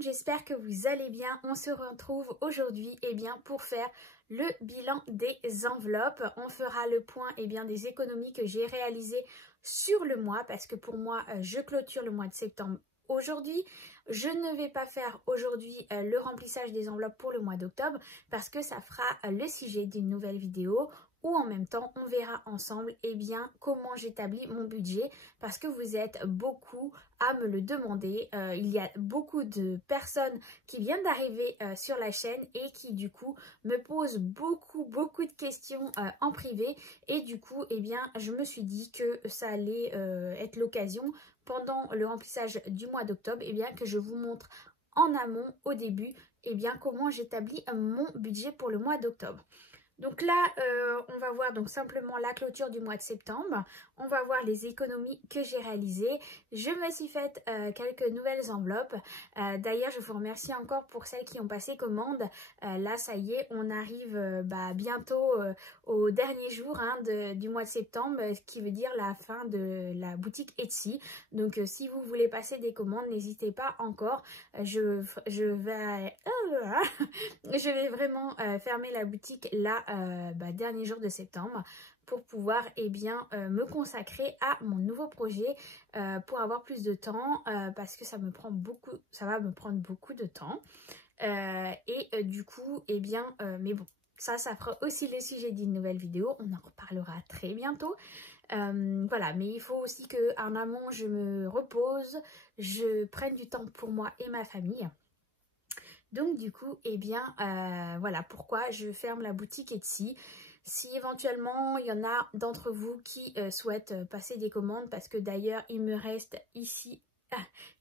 monde, j'espère que vous allez bien. On se retrouve aujourd'hui pour faire le bilan des enveloppes. On fera le point des économies que j'ai réalisées sur le mois parce que pour moi, je clôture le mois de septembre aujourd'hui. Je ne vais pas faire aujourd'hui le remplissage des enveloppes pour le mois d'octobre parce que ça fera le sujet d'une nouvelle vidéo où en même temps on verra ensemble comment j'établis mon budget parce que vous êtes beaucoup à me le demander. Il y a beaucoup de personnes qui viennent d'arriver sur la chaîne et qui du coup me posent beaucoup de questions en privé et du coup je me suis dit que ça allait être l'occasion pendant le remplissage du mois d'octobre que je vous montre en amont au début comment j'établis mon budget pour le mois d'octobre. Donc là, on va voir donc simplement la clôture du mois de septembre. On va voir les économies que j'ai réalisées. Je me suis faite quelques nouvelles enveloppes. D'ailleurs, je vous remercie encore pour celles qui ont passé commande. Là, ça y est, on arrive bientôt au dernier jour du mois de septembre, ce qui veut dire la fin de la boutique Etsy. Donc, si vous voulez passer des commandes, n'hésitez pas encore. Je vais vraiment fermer la boutique là, dernier jour de septembre pour pouvoir me consacrer à mon nouveau projet pour avoir plus de temps parce que ça va me prendre beaucoup de temps du coup mais bon, ça fera aussi le sujet d'une nouvelle vidéo, on en reparlera très bientôt. Voilà, mais il faut aussi qu'en amont je me repose, je prenne du temps pour moi et ma famille. Donc du coup, voilà pourquoi je ferme la boutique Etsy. Si éventuellement il y en a d'entre vous qui souhaitent passer des commandes, parce que d'ailleurs il me reste ici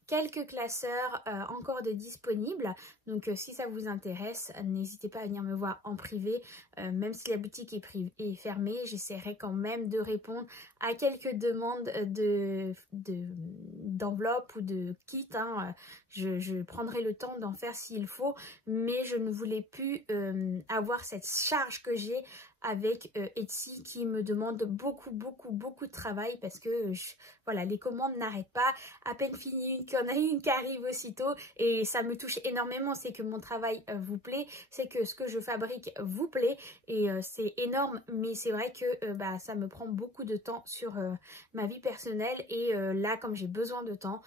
quelques classeurs encore de disponibles. Donc si ça vous intéresse, n'hésitez pas à venir me voir en privé. Même si la boutique est fermée, j'essaierai quand même de répondre à quelques demandes d'enveloppes ou de kits. Je prendrai le temps d'en faire s'il faut, mais je ne voulais plus avoir cette charge que j'ai avec Etsy qui me demande beaucoup de travail parce que voilà, les commandes n'arrêtent pas, à peine fini qu'il y en a une qui arrive aussitôt et ça me touche énormément. C'est que mon travail vous plaît, c'est que ce que je fabrique vous plaît et c'est énorme, mais c'est vrai que ça me prend beaucoup de temps sur ma vie personnelle et là comme j'ai besoin de temps,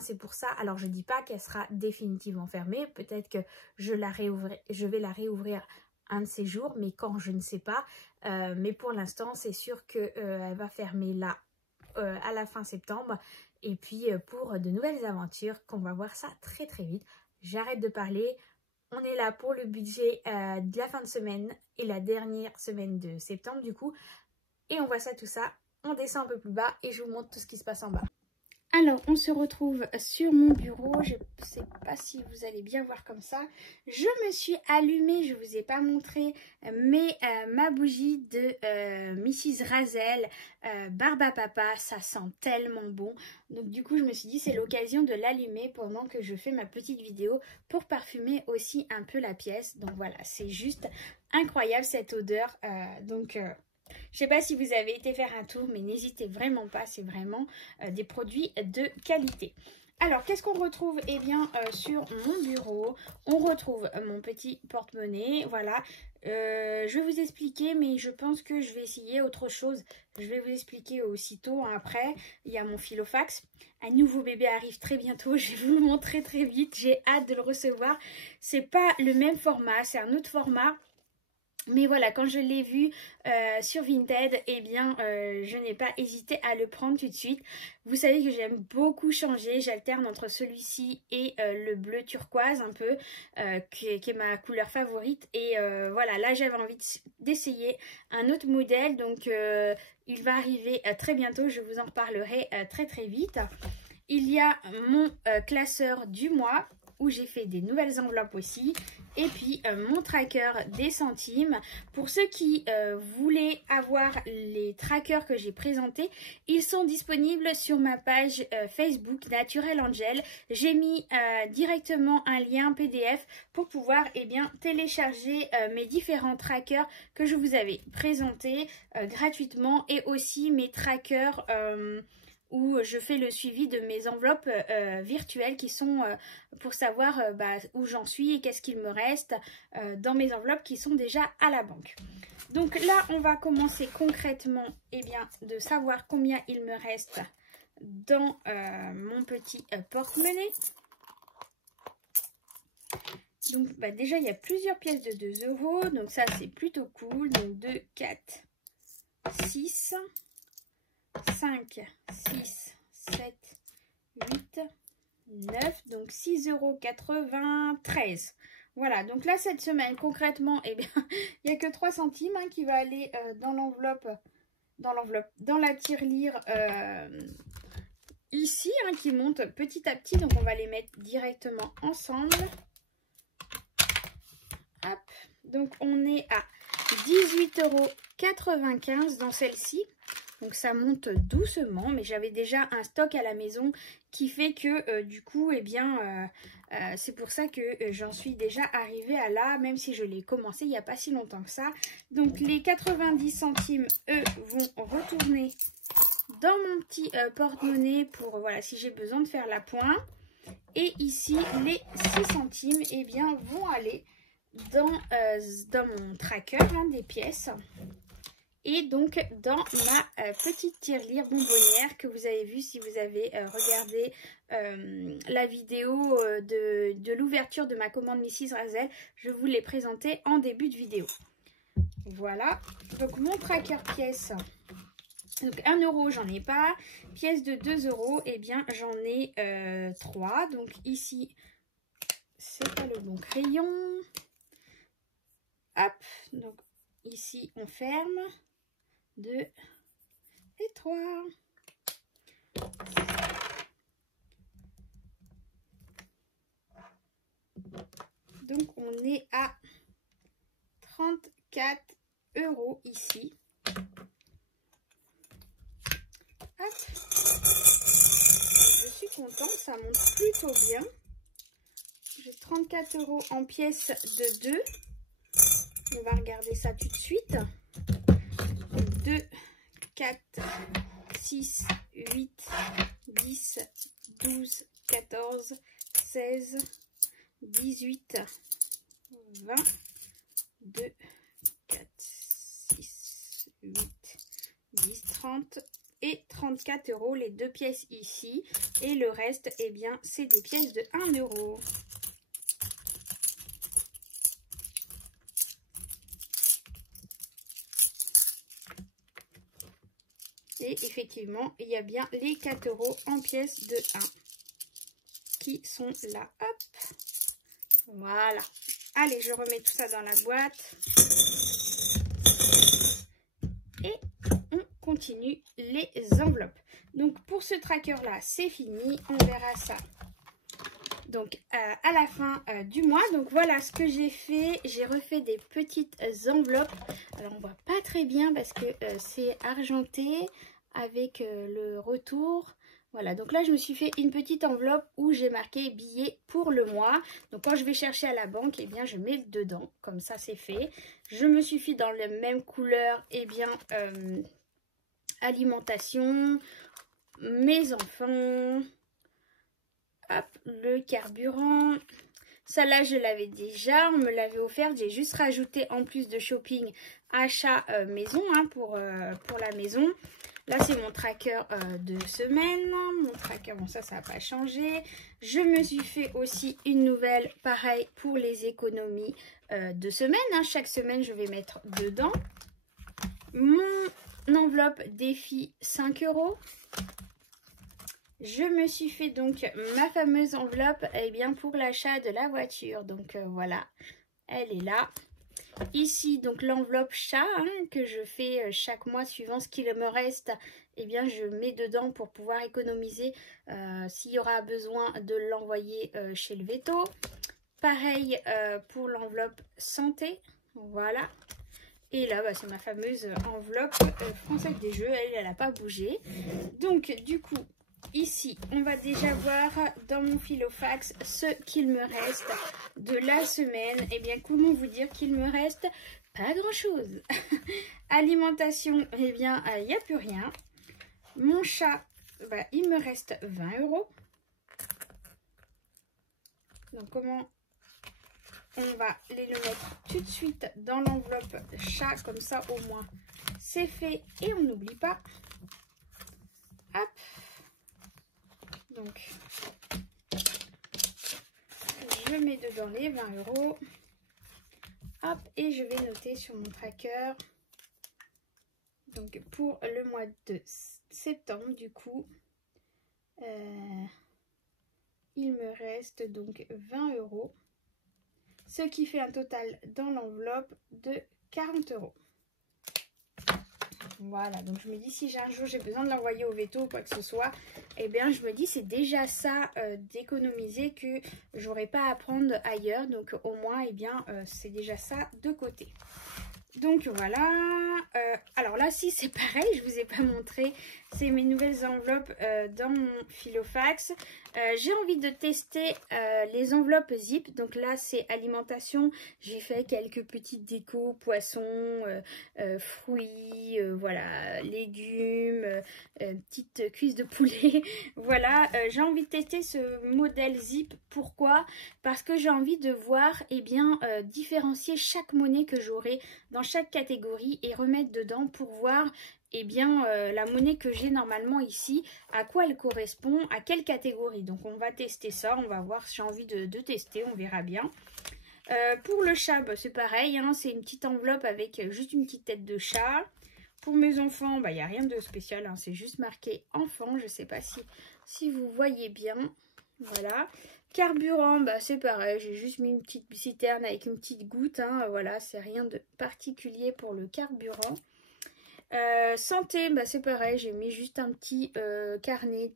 c'est pour ça. Alors je dis pas qu'elle sera définitivement fermée, peut-être que je vais la réouvrir un de ces jours, mais quand je ne sais pas, mais pour l'instant c'est sûr que elle va fermer là à la fin septembre et puis pour de nouvelles aventures qu'on va voir ça très vite. J'arrête de parler, on est là pour le budget de la fin de semaine et la dernière semaine de septembre du coup, et on voit tout ça, on descend un peu plus bas et je vous montre tout ce qui se passe en bas. Alors, on se retrouve sur mon bureau. Je ne sais pas si vous allez bien voir comme ça. Je me suis allumée, je ne vous ai pas montré, mais ma bougie de Mrs. Razel, Barbe à Papa, ça sent tellement bon. Donc du coup, je me suis dit c'est l'occasion de l'allumer pendant que je fais ma petite vidéo pour parfumer aussi un peu la pièce. Donc voilà, c'est juste incroyable cette odeur. Je ne sais pas si vous avez été faire un tour, mais n'hésitez vraiment pas, c'est vraiment des produits de qualité. Alors, qu'est-ce qu'on retrouve? Sur mon bureau, on retrouve mon petit porte-monnaie, voilà. Je vais vous expliquer, mais je pense que je vais essayer autre chose. Je vais vous expliquer aussitôt après. Il y a mon filofax. Un nouveau bébé arrive très bientôt, je vais vous le montrer très vite. J'ai hâte de le recevoir. C'est pas le même format, c'est un autre format. Mais voilà, quand je l'ai vu sur Vinted, je n'ai pas hésité à le prendre tout de suite. Vous savez que j'aime beaucoup changer, j'alterne entre celui-ci et le bleu turquoise un peu, qui est ma couleur favorite. Et voilà, là j'avais envie d'essayer un autre modèle, donc il va arriver très bientôt, je vous en reparlerai très vite. Il y a mon classeur du mois, où j'ai fait des nouvelles enveloppes aussi, et puis mon tracker des centimes. Pour ceux qui voulaient avoir les trackers que j'ai présentés, ils sont disponibles sur ma page Facebook Naturel Angel. J'ai mis directement un lien PDF pour pouvoir télécharger mes différents trackers que je vous avais présentés gratuitement, et aussi mes trackers où je fais le suivi de mes enveloppes virtuelles qui sont pour savoir où j'en suis et qu'est-ce qu'il me reste dans mes enveloppes qui sont déjà à la banque. Donc là, on va commencer concrètement de savoir combien il me reste dans mon petit porte-monnaie. Donc déjà, il y a plusieurs pièces de 2 €, donc ça c'est plutôt cool. Donc 2, 4, 6, 5, 6, 7, 8, 9, donc 6,93 €. Voilà, donc là, cette semaine, concrètement, il n'y a que 3 centimes qui va aller dans la tirelire ici, qui monte petit à petit. Donc, on va les mettre directement ensemble. Hop, donc on est à 18,95 € dans celle-ci. Donc ça monte doucement, mais j'avais déjà un stock à la maison qui fait que du coup, c'est pour ça que j'en suis déjà arrivée à là, même si je l'ai commencé il n'y a pas si longtemps que ça. Donc les 90 centimes, eux, vont retourner dans mon petit porte-monnaie pour, voilà, si j'ai besoin de faire la pointe. Et ici, les 6 centimes, vont aller dans mon tracker des pièces. Et donc dans ma petite tirelire bonbonnière que vous avez vue si vous avez regardé la vidéo de l'ouverture de ma commande Mrs Razel. Je vous l'ai présentée en début de vidéo. Voilà, donc mon tracker pièce. Donc 1 €, j'en ai pas. Pièce de 2 €, j'en ai 3. Donc ici, c'est pas le bon crayon. Hop, donc ici on ferme. 2 et 3. Donc on est à 34 € ici. Hop. Je suis contente, ça monte plutôt bien. J'ai 34 € en pièces de 2. On va regarder ça tout de suite. 2, 4, 6, 8, 10, 12, 14, 16, 18, 20, 2, 4, 6, 8, 10, 30 et 34 € les 2 pièces ici. Et le reste, c'est des pièces de 1 €. Et effectivement, il y a bien les 4 € en pièces de 1 qui sont là. Hop. Voilà. Allez, je remets tout ça dans la boîte. Et on continue les enveloppes. Donc, pour ce tracker-là, c'est fini. On verra ça. Donc, à la fin du mois. Donc, voilà ce que j'ai fait. J'ai refait des petites enveloppes. Alors, on voit pas très bien parce que c'est argenté avec le retour. Voilà, donc là, je me suis fait une petite enveloppe où j'ai marqué billets pour le mois. Donc, quand je vais chercher à la banque, je mets dedans. Comme ça, c'est fait. Je me suis fait dans la même couleur, alimentation, mes enfants, hop, le carburant. Ça là, je l'avais déjà, on me l'avait offert. J'ai juste rajouté en plus de shopping, achat maison pour la maison. Là, c'est mon tracker de semaine. Mon tracker, bon, ça n'a pas changé. Je me suis fait aussi une nouvelle, pareil, pour les économies de semaine. Chaque semaine, je vais mettre dedans. Mon enveloppe défi 5 €. Je me suis fait donc ma fameuse enveloppe pour l'achat de la voiture. Donc voilà, elle est là. Ici, donc l'enveloppe chat que je fais chaque mois suivant ce qu'il me reste. Je mets dedans pour pouvoir économiser s'il y aura besoin de l'envoyer chez le veto. Pareil pour l'enveloppe santé. Voilà. Et là, c'est ma fameuse enveloppe Française des Jeux. Elle n'a pas bougé. Donc, du coup, ici, on va déjà voir dans mon filofax ce qu'il me reste de la semaine. Comment vous dire qu'il me reste pas grand-chose. Alimentation, il n'y a plus rien. Mon chat, bah, il me reste 20 €. Donc comment on va les le mettre tout de suite dans l'enveloppe chat, comme ça au moins c'est fait et on n'oublie pas. Hop. Donc je mets dedans les 20 €. Hop, et je vais noter sur mon tracker. Donc pour le mois de septembre, du coup, il me reste donc 20 €. Ce qui fait un total dans l'enveloppe de 40 €. Voilà, donc je me dis si un jour j'ai besoin de l'envoyer au veto ou quoi que ce soit, eh bien je me dis c'est déjà ça d'économiser que j'aurai pas à prendre ailleurs. Donc au moins, eh bien c'est déjà ça de côté. Donc voilà, alors là si c'est pareil, je vous ai pas montré, c'est mes nouvelles enveloppes dans mon Filofax. J'ai envie de tester les enveloppes zip, donc là c'est alimentation, j'ai fait quelques petites décos, poissons, fruits, voilà, légumes, petites cuisses de poulet, voilà, j'ai envie de tester ce modèle zip. Pourquoi? Parce que j'ai envie de voir, eh bien, différencier chaque monnaie que j'aurai dans chaque catégorie et remettre dedans pour voir, eh bien, la monnaie que j'ai normalement ici, à quoi elle correspond, à quelle catégorie. Donc on va tester ça, on va voir, j'ai envie de tester, on verra bien. Pour le chat, bah, c'est pareil, hein, c'est une petite enveloppe avec juste une petite tête de chat. Pour mes enfants, bah, il n'y a rien de spécial, hein, c'est juste marqué enfant, je ne sais pas si vous voyez bien. Voilà. Carburant, bah, c'est pareil, j'ai juste mis une petite citerne avec une petite goutte, hein, voilà, c'est rien de particulier pour le carburant. Santé, bah, c'est pareil, j'ai mis juste un petit carnet,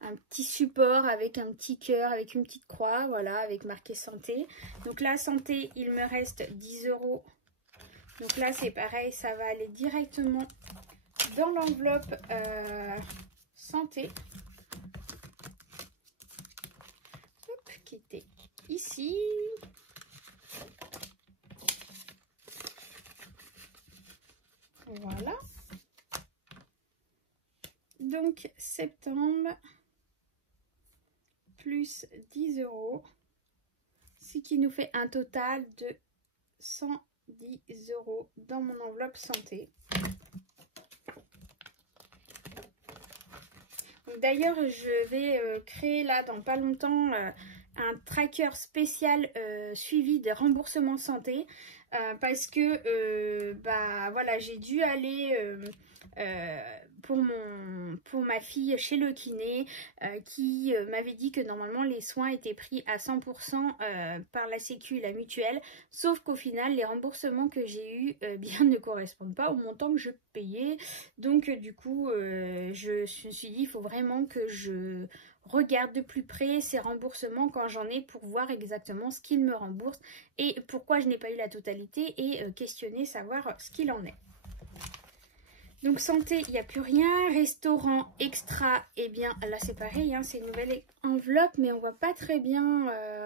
un petit support avec un petit cœur, avec une petite croix, voilà, avec marqué santé. Donc là, santé, il me reste 10 €. Donc là, c'est pareil, ça va aller directement dans l'enveloppe santé. Hop, qui était ici. Voilà. Donc, septembre, plus 10 €, ce qui nous fait un total de 110 € dans mon enveloppe santé. D'ailleurs, je vais créer là dans pas longtemps un tracker spécial suivi de remboursement santé parce que bah voilà, j'ai dû aller pour ma fille chez le kiné qui m'avait dit que normalement les soins étaient pris à 100% par la sécu et la mutuelle, sauf qu'au final les remboursements que j'ai eus bien ne correspondent pas au montant que je payais. Donc du coup je me suis dit il faut vraiment que je regarde de plus près ces remboursements quand j'en ai pour voir exactement ce qu'ils me remboursent et pourquoi je n'ai pas eu la totalité et questionner, savoir ce qu'il en est. Donc santé, il n'y a plus rien. Restaurant extra, eh bien là c'est pareil, hein, c'est une nouvelle enveloppe mais on voit pas très bien.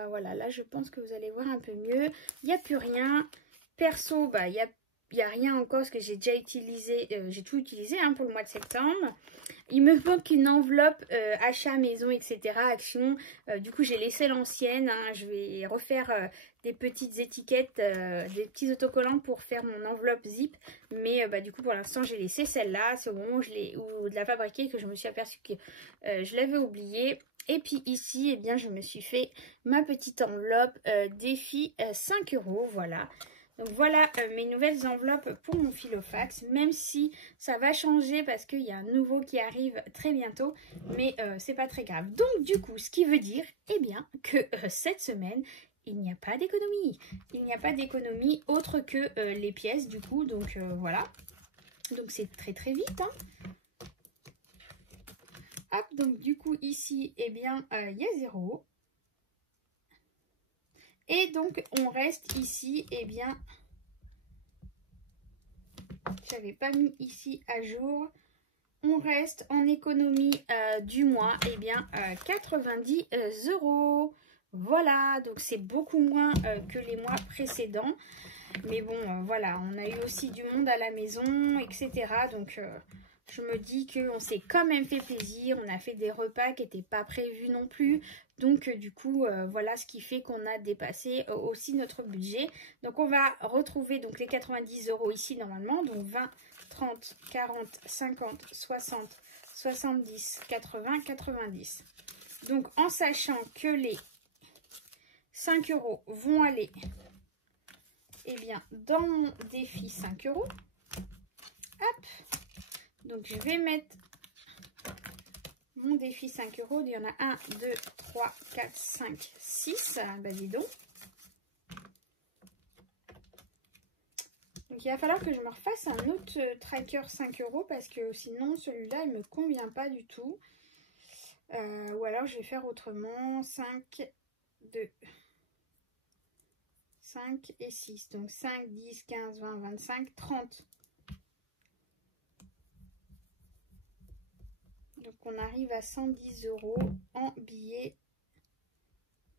Voilà, là je pense que vous allez voir un peu mieux. Il n'y a plus rien. Perso, bah il y a rien encore parce que j'ai déjà utilisé, j'ai tout utilisé hein, pour le mois de septembre. Il me manque une enveloppe achat, maison, etc. Action. Du coup, j'ai laissé l'ancienne. Hein. Je vais refaire des petites étiquettes, des petits autocollants pour faire mon enveloppe zip. Mais bah, du coup, pour l'instant, j'ai laissé celle-là. C'est au moment où de la fabriquer que je me suis aperçue que je l'avais oubliée. Et puis ici, eh bien, je me suis fait ma petite enveloppe défi 5 €. Voilà. Donc voilà mes nouvelles enveloppes pour mon Filofax, même si ça va changer parce qu'il y a un nouveau qui arrive très bientôt, mais c'est pas très grave. Donc du coup, ce qui veut dire, eh bien, que cette semaine, il n'y a pas d'économie. Il n'y a pas d'économie autre que les pièces du coup, donc voilà. Donc c'est très très vite, hein. Hop, donc du coup ici, eh bien, il y a 0. Et donc, on reste ici, eh bien, j'avais pas mis ici à jour. On reste en économie du mois, eh bien, 90 €. Voilà, donc c'est beaucoup moins que les mois précédents. Mais bon, voilà, on a eu aussi du monde à la maison, etc. Donc, je me dis qu'on s'est quand même fait plaisir. On a fait des repas qui n'étaient pas prévus non plus. Donc du coup, voilà ce qui fait qu'on a dépassé aussi notre budget. Donc on va retrouver donc les 90 € ici normalement. Donc 20, 30, 40, 50, 60, 70, 80, 90. Donc en sachant que les 5 € vont aller dans mon défi 5 €. Hop. Donc je vais mettre mon défi 5 €. Il y en a 1, 2, 3, 4, 5, 6. Bah dis donc. Donc il va falloir que je me refasse un autre tracker 5 € parce que sinon celui-là il me convient pas du tout. Ou alors je vais faire autrement. 5, 2, 5 et 6. Donc 5, 10, 15, 20, 25, 30. Donc on arrive à 110 € en billets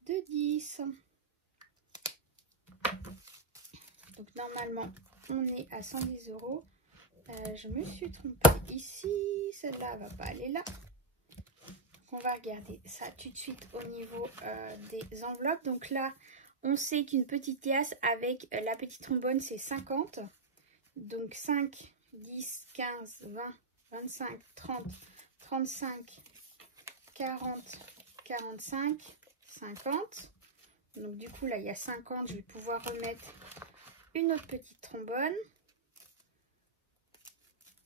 de 10. Donc normalement on est à 110 €. Je me suis trompée ici. Celle-là va pas aller là. On va regarder ça tout de suite au niveau des enveloppes. Donc là, on sait qu'une petite liasse avec la petite trombone, c'est 50. Donc 5, 10, 15, 20, 25, 30, 35, 40, 45, 50. Donc du coup, là, il y a 50. Je vais pouvoir remettre une autre petite trombone.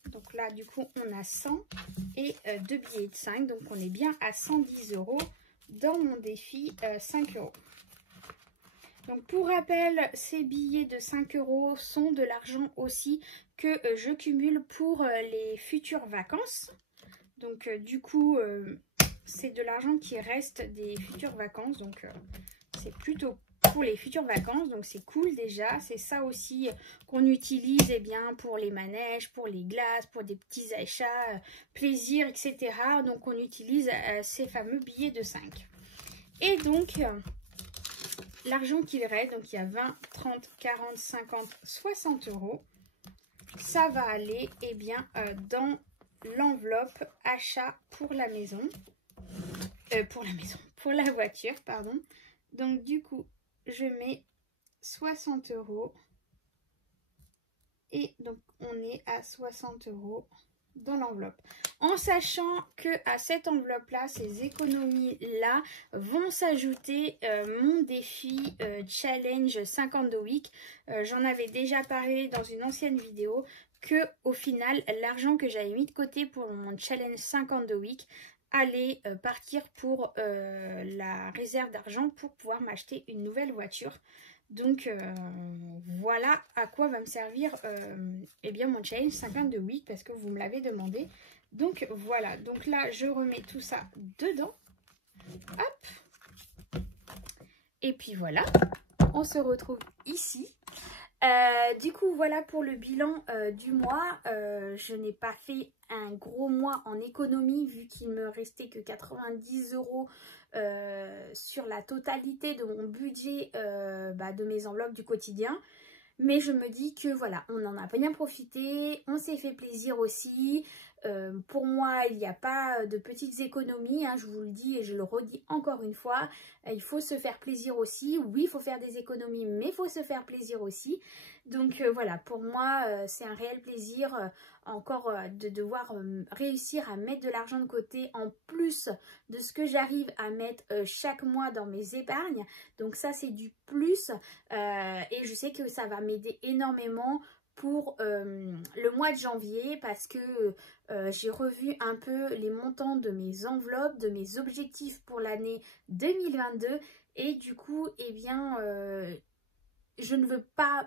Donc là, du coup, on a 100 et 2 billets de 5. Donc, on est bien à 110 € dans mon défi 5 €. Donc, pour rappel, ces billets de 5 € sont de l'argent aussi que je cumule pour les futures vacances. Donc, du coup, c'est de l'argent qui reste des futures vacances. Donc, c'est plutôt pour les futures vacances, donc c'est cool déjà. C'est ça aussi qu'on utilise pour les manèges, pour les glaces, pour des petits achats, plaisir, etc. Donc on utilise ces fameux billets de 5. Et donc l'argent qu'il reste, donc il y a 20, 30, 40, 50, 60 €. Ça va aller dans l'enveloppe achat pour la maison. Pour la voiture, pardon. Donc du coup, je mets 60 € et donc on est à 60 € dans l'enveloppe. En sachant que à cette enveloppe-là, ces économies-là vont s'ajouter mon défi challenge 52 week. J'en avais déjà parlé dans une ancienne vidéo que au final, l'argent que j'avais mis de côté pour mon challenge 52 week aller partir pour la réserve d'argent pour pouvoir m'acheter une nouvelle voiture. Donc voilà à quoi va me servir mon challenge 52 week parce que vous me l'avez demandé. Donc voilà, donc là je remets tout ça dedans. Hop. Et puis voilà, on se retrouve ici. Du coup voilà pour le bilan du mois. Je n'ai pas fait un gros mois en économie vu qu'il me restait que 90 € sur la totalité de mon budget de mes enveloppes du quotidien. Mais je me dis que voilà, on en a bien profité, on s'est fait plaisir aussi. Pour moi, il n'y a pas de petites économies, hein, je vous le dis et je le redis encore une fois. Il faut se faire plaisir aussi. Oui, il faut faire des économies, mais il faut se faire plaisir aussi. Donc voilà, pour moi, c'est un réel plaisir encore de devoir réussir à mettre de l'argent de côté en plus de ce que j'arrive à mettre chaque mois dans mes épargnes. Donc ça, c'est du plus et je sais que ça va m'aider énormément pour le mois de janvier parce que j'ai revu un peu les montants de mes enveloppes, de mes objectifs pour l'année 2022 et du coup, je ne veux pas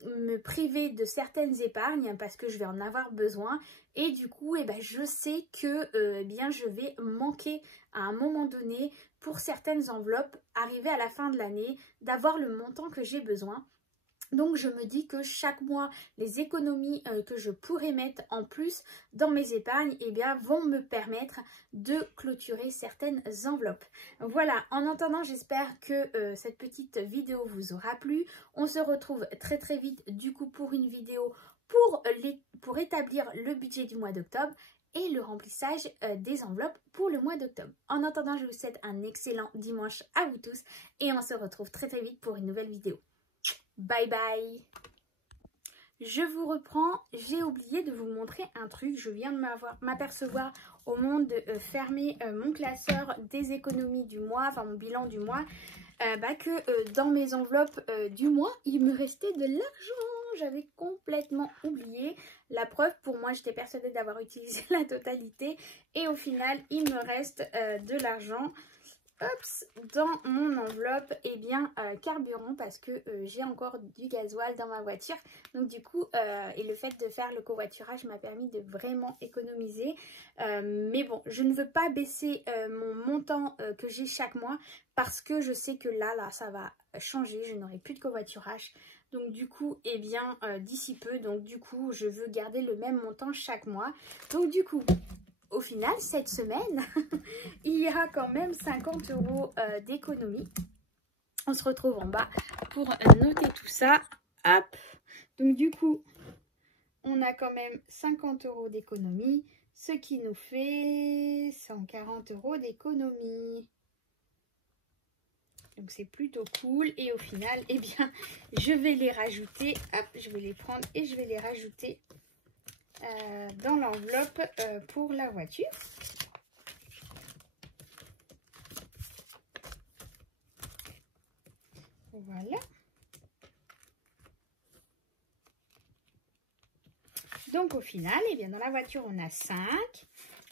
me priver de certaines épargnes parce que je vais en avoir besoin et du coup je sais que je vais manquer à un moment donné pour certaines enveloppes, arriver à la fin de l'année, d'avoir le montant que j'ai besoin. Donc je me dis que chaque mois, les économies que je pourrais mettre en plus dans mes épargnes vont me permettre de clôturer certaines enveloppes. Voilà, en attendant, j'espère que cette petite vidéo vous aura plu. On se retrouve très très vite du coup pour une vidéo pour établir le budget du mois d'octobre et le remplissage des enveloppes pour le mois d'octobre. En attendant, je vous souhaite un excellent dimanche à vous tous et on se retrouve très très vite pour une nouvelle vidéo. Bye bye! Je vous reprends, j'ai oublié de vous montrer un truc, je viens de m'apercevoir au moment de fermer mon classeur des économies du mois, enfin mon bilan du mois, que dans mes enveloppes du mois, il me restait de l'argent. J'avais complètement oublié. La preuve, pour moi, j'étais persuadée d'avoir utilisé la totalité. Et au final, il me reste de l'argent dans mon enveloppe, carburant, parce que j'ai encore du gasoil dans ma voiture. Donc du coup, et le fait de faire le covoiturage m'a permis de vraiment économiser. Mais bon, je ne veux pas baisser mon montant que j'ai chaque mois, parce que je sais que là, ça va changer. Je n'aurai plus de covoiturage. Donc du coup, d'ici peu, donc du coup, je veux garder le même montant chaque mois. Donc du coup, au final, cette semaine, il y a quand même 50 € d'économie. On se retrouve en bas pour noter tout ça. Hop. Donc du coup, on a quand même 50 € d'économie, ce qui nous fait 140 € d'économie. Donc c'est plutôt cool. Et au final, je vais les rajouter. Hop, je vais les prendre et je vais les rajouter dans l'enveloppe pour la voiture. Voilà. Donc au final, dans la voiture, on a 5,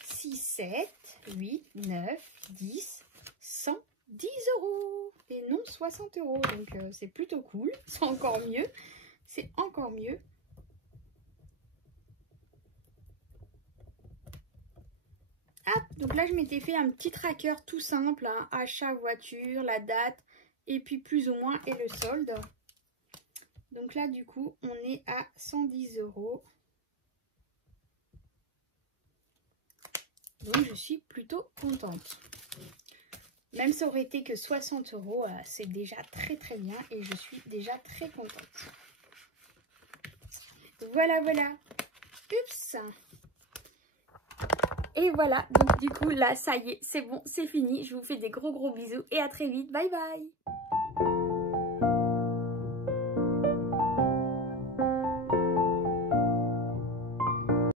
6, 7, 8, 9, 10, 110 € et non 60 €. Donc c'est plutôt cool. C'est encore mieux. C'est encore mieux. Ah, donc là, je m'étais fait un petit tracker tout simple, hein, achat voiture, la date, et puis plus ou moins, et le solde. Donc là, du coup, on est à 110 €. Donc, je suis plutôt contente. Même ça aurait été que 60 €, c'est déjà très très bien, et je suis déjà très contente. Voilà, voilà. Oups! Et voilà, donc du coup là ça y est, c'est bon, c'est fini. Je vous fais des gros bisous et à très vite. Bye bye!